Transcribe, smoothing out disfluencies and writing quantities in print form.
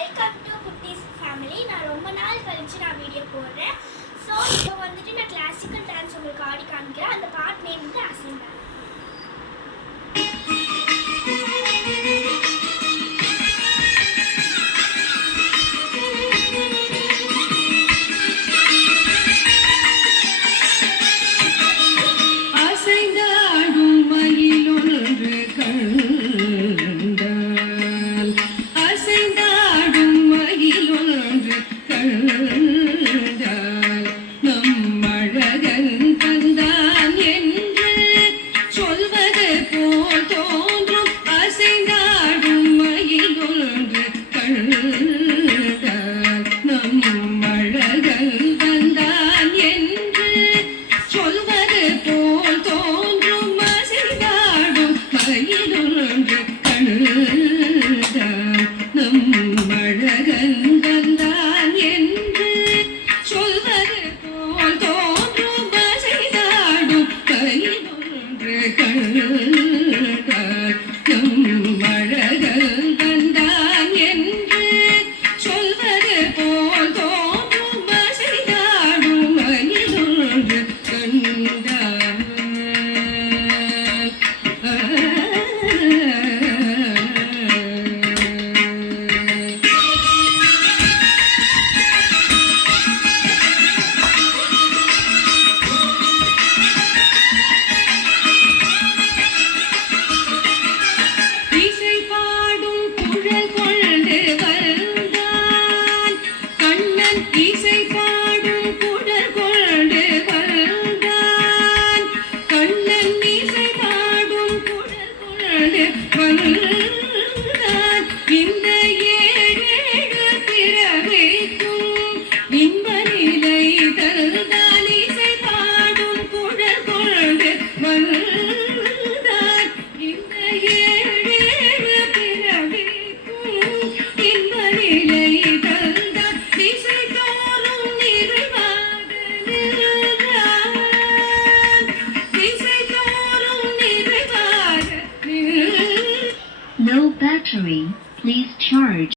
Welcome to குட்டீஸ் family. நான் ரொம்ப நாள் கழிச்சு நான் வீடியோ போடுறேன். ஸோ இப்போ வந்துட்டு நான் கிளாசிக்கல் டான்ஸ் உங்களுக்கு ஆடி காமிக்கிறேன். அந்த பாட் நேம் வந்து assign dance. No battery, please charge.